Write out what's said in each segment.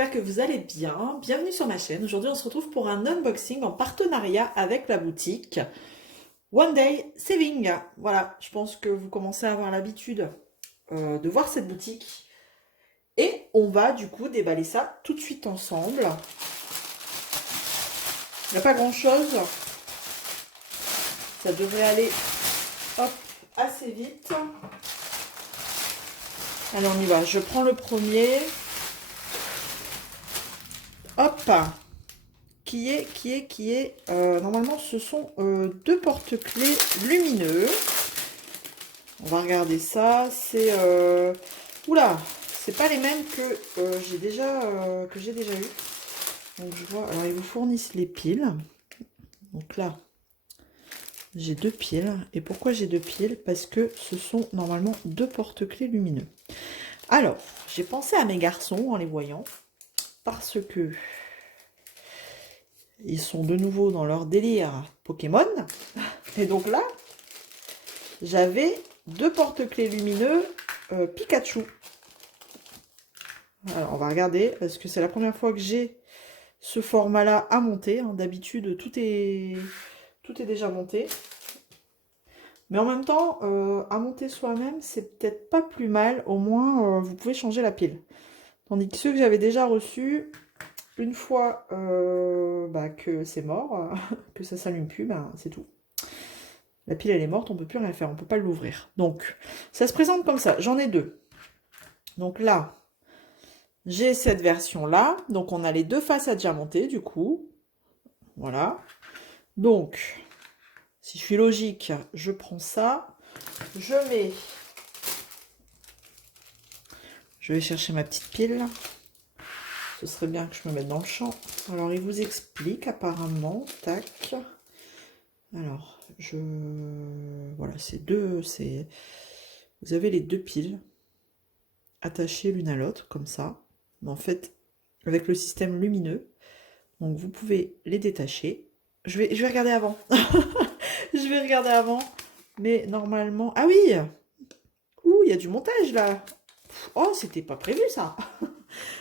j'espère que vous allez bien. Bienvenue sur ma chaîne. Aujourd'hui, on se retrouve pour un unboxing en partenariat avec la boutique One Day Saving. Voilà, je pense que vous commencez à avoir l'habitude de voir cette boutique. Et on va du coup déballer ça tout de suite ensemble. Il n'y a pas grand-chose. Ça devrait aller hop, assez vite. Allez, on y va. Je prends le premier. Hop, normalement ce sont deux porte-clés lumineux. On va regarder ça. C'est oula, c'est pas les mêmes que j'ai déjà eu. Donc je vois, alors ils vous fournissent les piles. Donc là j'ai deux piles. Et pourquoi j'ai deux piles? Parce que ce sont normalement deux porte-clés lumineux. Alors j'ai pensé à mes garçons en les voyant, parce que ils sont de nouveau dans leur délire Pokémon. Et donc là, j'avais deux porte-clés lumineux Pikachu. Alors, on va regarder, parce que c'est la première fois que j'ai ce format-là à monter. D'habitude, tout est déjà monté. Mais en même temps, à monter soi-même, c'est peut-être pas plus mal. Au moins, vous pouvez changer la pile. Tandis que ceux que j'avais déjà reçus, une fois que c'est mort, que ça s'allume plus, c'est tout. La pile elle est morte, on peut plus rien faire, on peut pas l'ouvrir. Donc ça se présente comme ça, j'en ai deux. Donc là, j'ai cette version là, donc on a les deux faces à diamanter du coup. Voilà. Donc, si je suis logique, je prends ça, je vais chercher ma petite pile. Ce serait bien que je me mette dans le champ. Alors, il vous explique apparemment, tac. Alors, voilà, vous avez les deux piles attachées l'une à l'autre, comme ça. Mais en fait, avec le système lumineux, donc vous pouvez les détacher. Je vais regarder avant. Je vais regarder avant. Mais normalement... Ah oui! Ouh, il y a du montage, là. Oh, c'était pas prévu, ça.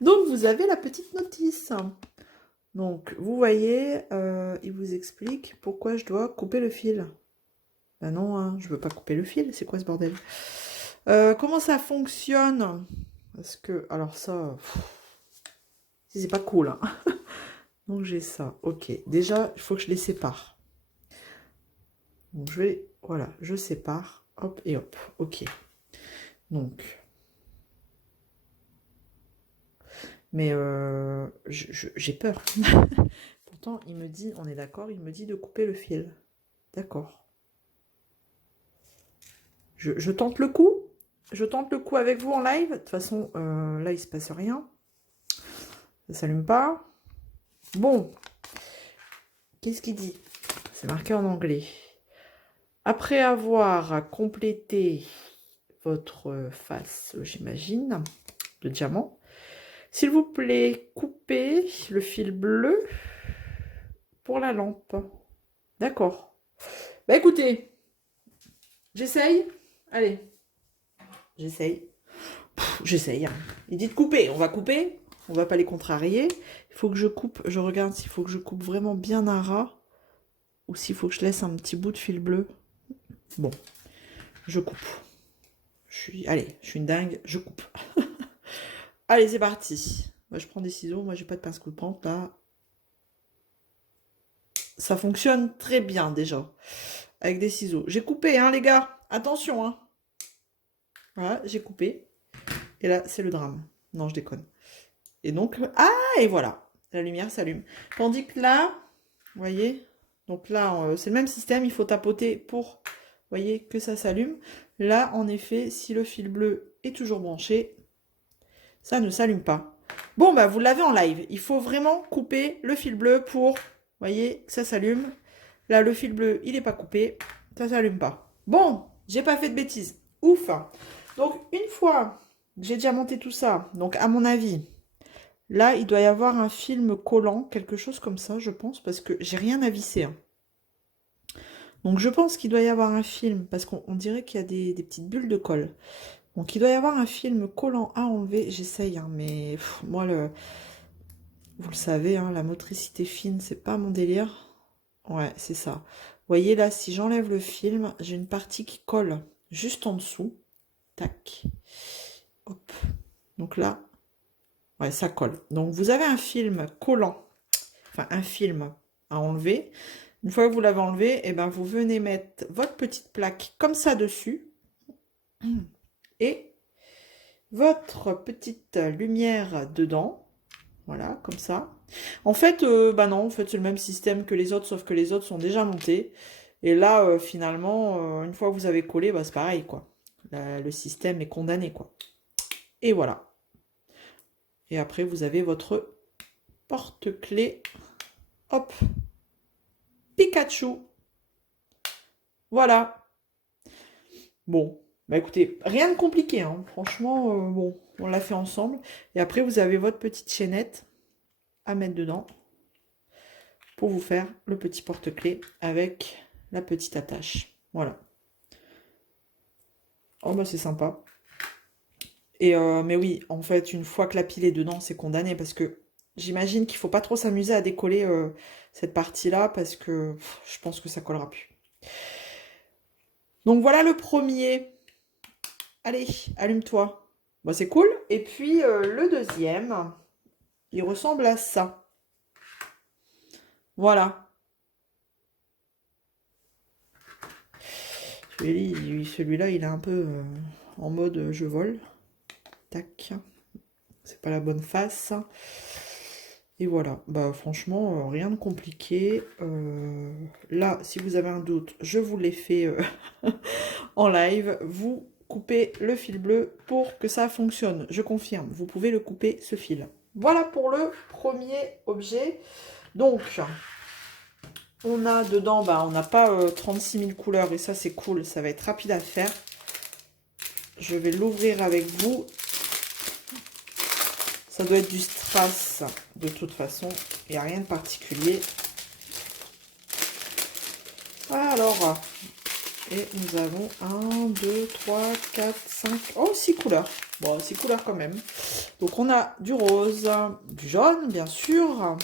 Donc, vous avez la petite notice. Donc, vous voyez, il vous explique pourquoi je dois couper le fil. Ben non, hein, je veux pas couper le fil. C'est quoi ce bordel? Comment ça fonctionne? Parce que, alors ça, c'est pas cool. Hein. Donc, j'ai ça. Ok. Déjà, il faut que je les sépare. Donc, voilà, je sépare. Hop et hop. Ok. Donc, mais j'ai peur. Pourtant, il me dit, on est d'accord, il me dit de couper le fil. D'accord. Je tente le coup. Je tente le coup avec vous en live. De toute façon, là, il se passe rien. Ça s'allume pas. Bon. Qu'est-ce qu'il dit? C'est marqué en anglais. Après avoir complété votre face, j'imagine, de diamant, s'il vous plaît, coupez le fil bleu pour la lampe. D'accord. Bah écoutez, j'essaye. Allez, j'essaye. J'essaye. Il dit de couper, on va couper. On va pas les contrarier. Il faut que je coupe, je regarde s'il faut que je coupe vraiment bien à ras ou s'il faut que je laisse un petit bout de fil bleu. Bon, je coupe. Allez, je suis une dingue, je coupe. Allez, c'est parti. Moi, je prends des ciseaux, moi j'ai pas de pince coupante là. Ça fonctionne très bien déjà avec des ciseaux. J'ai coupé, hein, les gars. Attention, hein. Voilà, j'ai coupé. Et là, c'est le drame. Non, je déconne. Et donc, ah, et voilà. La lumière s'allume. Tandis que là, vous voyez, donc là, c'est le même système. Il faut tapoter pour, vous voyez, que ça s'allume. Là, en effet, si le fil bleu est toujours branché, ça ne s'allume pas. Bon, bah, vous l'avez en live. Il faut vraiment couper le fil bleu pour, vous voyez, que ça s'allume. Là, le fil bleu, il n'est pas coupé. Ça ne s'allume pas. Bon, j'ai pas fait de bêtises. Ouf. Donc, une fois que j'ai déjà monté tout ça, donc à mon avis, là, il doit y avoir un film collant, quelque chose comme ça, je pense, parce que j'ai rien à visser. Hein. Donc, je pense qu'il doit y avoir un film, parce qu'on dirait qu'il y a des petites bulles de colle. Donc, il doit y avoir un film collant à enlever. J'essaye, hein, mais moi, Vous le savez, hein, la motricité fine, c'est pas mon délire. Ouais, c'est ça. Vous voyez là, si j'enlève le film, j'ai une partie qui colle juste en dessous. Tac. Hop. Donc là, ouais, ça colle. Donc vous avez un film collant, enfin un film à enlever. Une fois que vous l'avez enlevé, et ben vous venez mettre votre petite plaque comme ça dessus. Et votre petite lumière dedans. Voilà, comme ça. En fait, bah non, en fait, c'est le même système que les autres, sauf que les autres sont déjà montés. Et là, finalement, une fois que vous avez collé, bah, c'est pareil, quoi. Le système est condamné, quoi. Et voilà. Et après, vous avez votre porte-clés. Hop. Pikachu. Voilà. Bon. Bah écoutez, rien de compliqué, hein. Franchement, bon, on l'a fait ensemble. Et après, vous avez votre petite chaînette à mettre dedans pour vous faire le petit porte-clés avec la petite attache. Voilà. Oh bah c'est sympa. Et mais oui, en fait, une fois que la pile est dedans, c'est condamné parce que j'imagine qu'il faut pas trop s'amuser à décoller cette partie-là parce que je pense que ça collera plus. Donc voilà le premier. Allez, allume-toi. Bon, c'est cool. Et puis le deuxième, il ressemble à ça. Voilà. Celui-là, il est un peu en mode je vole. Tac. C'est pas la bonne face. Et voilà. Bah franchement, rien de compliqué. Là, si vous avez un doute, je vous l'ai fait en live. Vous coupez le fil bleu pour que ça fonctionne. Je confirme, vous pouvez le couper, ce fil. Voilà pour le premier objet. Donc, on a dedans, bah, on n'a pas 36 000 couleurs et ça c'est cool, ça va être rapide à faire. Je vais l'ouvrir avec vous. Ça doit être du strass de toute façon, il n'y a rien de particulier. Alors, et nous avons 1, 2, 3, 4, 5, oh 6 couleurs. Bon, 6 couleurs quand même. Donc on a du rose, du jaune bien sûr,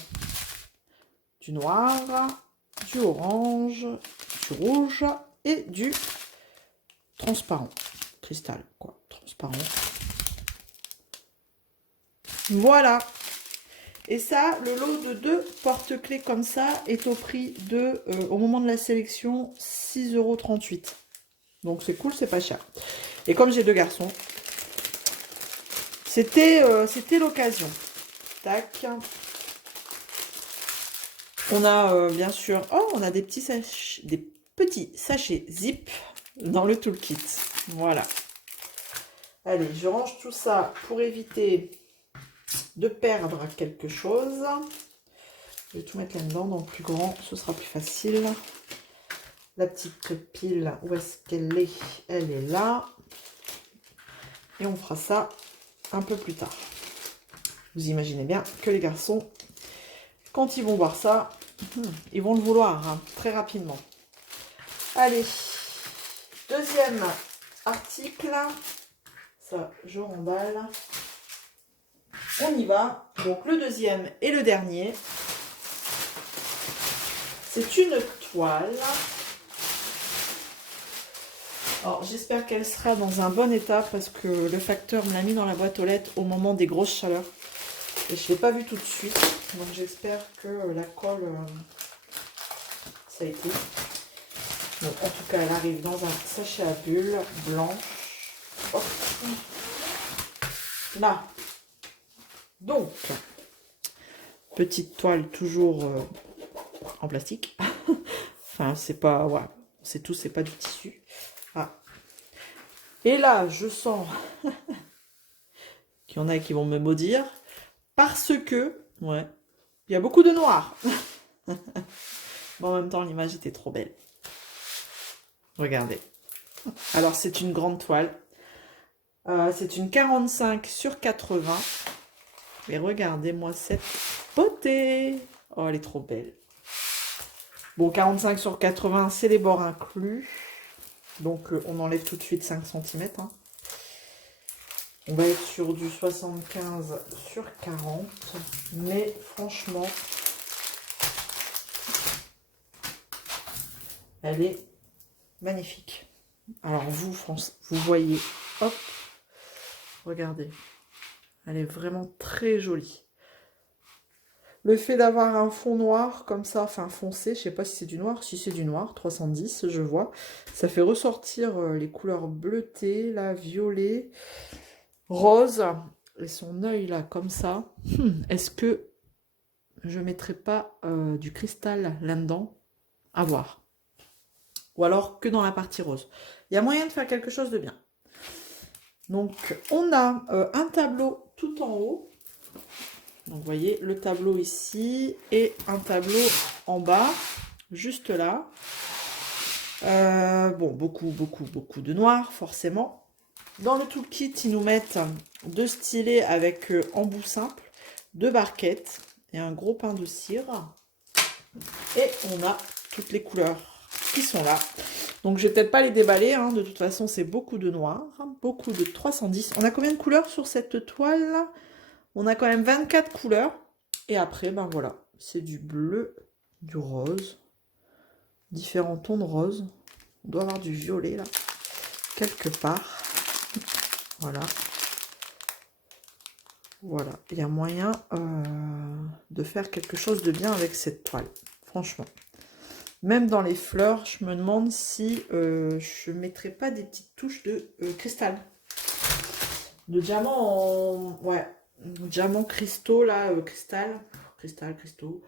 du noir, du orange, du rouge et du transparent. Cristal, quoi, transparent. Voilà. Et ça, le lot de 2 porte-clés comme ça est au prix de, au moment de la sélection, 6,38 €. Donc c'est cool, c'est pas cher. Et comme j'ai 2 garçons, c'était l'occasion. Tac. On a bien sûr, oh, on a des petits sachets zip dans le toolkit. Voilà. Allez, je range tout ça pour éviter de perdre quelque chose. Je vais tout mettre là-dedans, dans le plus grand, ce sera plus facile. La petite pile, où est-ce qu'elle est? Elle est là. Et on fera ça un peu plus tard. Vous imaginez bien que les garçons, quand ils vont voir ça, ils vont le vouloir hein, très rapidement. Allez, deuxième article. Ça, je remballe. On y va. Donc le deuxième et le dernier. C'est une toile. Alors j'espère qu'elle sera dans un bon état parce que le facteur me l'a mis dans la boîte aux lettres au moment des grosses chaleurs. Et je ne l'ai pas vu tout de suite. Donc j'espère que la colle, ça a été. Donc, en tout cas, elle arrive dans un sachet à bulles blanche. Hop. Là. Donc, petite toile toujours en plastique. Enfin, c'est pas... Voilà. C'est tout, c'est pas du tissu. Ah. Et là, je sens qu'il y en a qui vont me maudire. Parce que, ouais, il y a beaucoup de noir. Bon, en même temps, l'image était trop belle. Regardez. Alors, c'est une grande toile. C'est une 45 sur 80. Mais regardez-moi cette beauté. Oh, elle est trop belle. Bon, 45 sur 80, c'est les bords inclus. Donc, on enlève tout de suite 5 cm. Hein. On va être sur du 75 sur 40. Mais franchement, elle est magnifique. Alors vous, France, vous voyez, hop, regardez. Elle est vraiment très jolie. Le fait d'avoir un fond noir comme ça, enfin foncé, je sais pas si c'est du noir, si c'est du noir, 310, je vois. Ça fait ressortir les couleurs bleutées, là, violet, rose, et son œil là, comme ça. Est-ce que je mettrai pas du cristal là-dedans? À voir. Ou alors que dans la partie rose. Il y a moyen de faire quelque chose de bien. Donc, on a un tableau tout en haut. Donc, vous voyez le tableau ici et un tableau en bas, juste là. Bon, beaucoup de noir, forcément. Dans le toolkit, ils nous mettent deux stylets avec embout simple, deux barquettes et un gros pain de cire. Et on a toutes les couleurs qui sont là. Donc, je vais peut-être pas les déballer. Hein. De toute façon, c'est beaucoup de noir, beaucoup de 310. On a combien de couleurs sur cette toile? On a quand même 24 couleurs. Et après, ben voilà, c'est du bleu, du rose, différents tons de rose. On doit avoir du violet là, quelque part. Voilà. Voilà, il y a moyen de faire quelque chose de bien avec cette toile, franchement. Même dans les fleurs, je me demande si je ne mettrais pas des petites touches de cristal. De diamant en... Ouais, diamant cristaux, là, cristaux.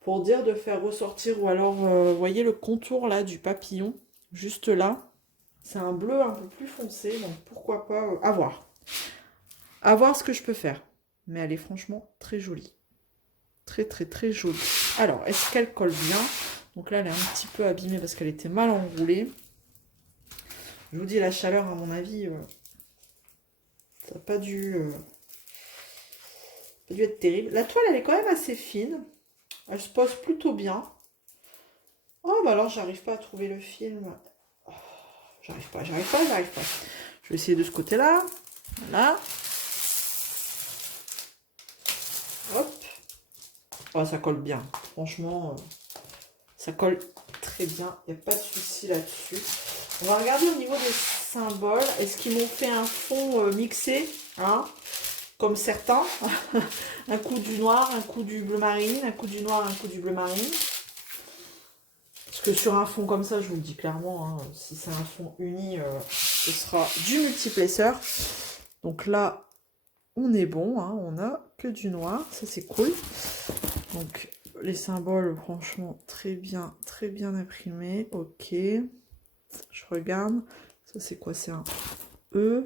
Pour dire de faire ressortir, ou alors, vous voyez le contour, là, du papillon, juste là. C'est un bleu un peu plus foncé, donc pourquoi pas... à voir. À voir ce que je peux faire. Mais elle est franchement très jolie. Très jolie. Alors, est-ce qu'elle colle bien? Donc là, elle est un petit peu abîmée parce qu'elle était mal enroulée. Je vous dis, la chaleur, à mon avis, ça n'a pas dû être terrible. La toile, elle est quand même assez fine. Elle se pose plutôt bien. Oh, bah alors, j'arrive pas à trouver le film. Oh, j'arrive pas. Je vais essayer de ce côté-là. Voilà. Hop. Oh, ça colle bien. Franchement, ça colle très bien. Il n'y a pas de souci là-dessus. On va regarder au niveau des symboles. Est-ce qu'ils m'ont fait un fond mixé, hein, comme certains? Un coup du noir, un coup du bleu marine, un coup du noir, un coup du bleu marine. Parce que sur un fond comme ça, je vous le dis clairement, hein, si c'est un fond uni, ce sera du multiplaceur. Donc là, on est bon, hein, on a que du noir, ça c'est cool. Donc les symboles, franchement, très bien imprimés. Ok, je regarde. Ça c'est quoi? C'est un E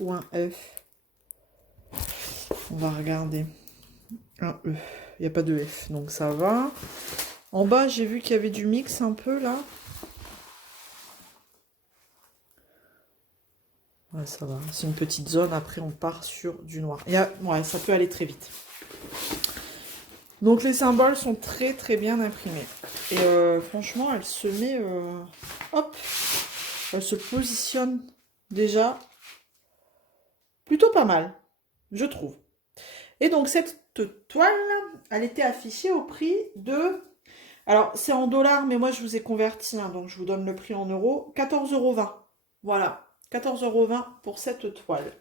ou un F? On va regarder. Un E. Il n'y a pas de F, donc ça va. En bas, j'ai vu qu'il y avait du mix un peu là. Ouais, ça va. C'est une petite zone. Après, on part sur du noir. Ouais, ça peut aller très vite. Donc, les symboles sont très bien imprimés. Et franchement, elle se met... hop! Elle se positionne déjà plutôt pas mal, je trouve. Et donc, cette toile, elle était affichée au prix de... Alors, c'est en dollars, mais moi, je vous ai converti, hein, donc je vous donne le prix en euros. 14,20 €. Voilà, 14,20 € pour cette toile.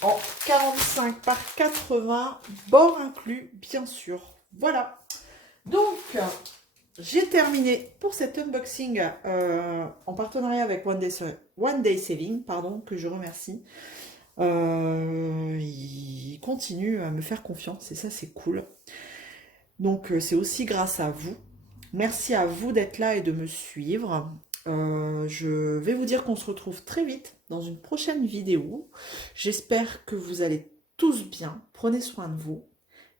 En 45 par 80, bord inclus, bien sûr. Voilà. Donc, j'ai terminé pour cet unboxing en partenariat avec One Day Saving, pardon, que je remercie. Il continue à me faire confiance et ça, c'est cool. Donc, c'est aussi grâce à vous. Merci à vous d'être là et de me suivre. Je vais vous dire qu'on se retrouve très vite dans une prochaine vidéo. J'espère que vous allez tous bien. Prenez soin de vous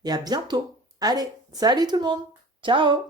et à bientôt. Allez, salut tout le monde. Ciao.